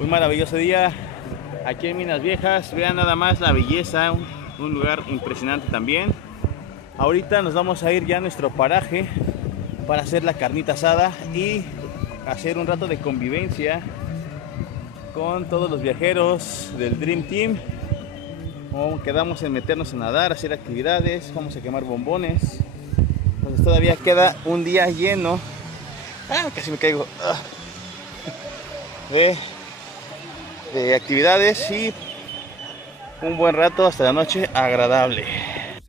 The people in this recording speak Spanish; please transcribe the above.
Un maravilloso día aquí en Minas Viejas. Vean nada más la belleza, un lugar impresionante también. Ahorita nos vamos a ir ya a nuestro paraje para hacer la carnita asada y hacer un rato de convivencia con todos los viajeros del Dream Team. Quedamos en meternos a nadar, hacer actividades, vamos a quemar bombones. Pues todavía queda un día lleno. Casi me caigo. De actividades y un buen rato hasta la noche agradable.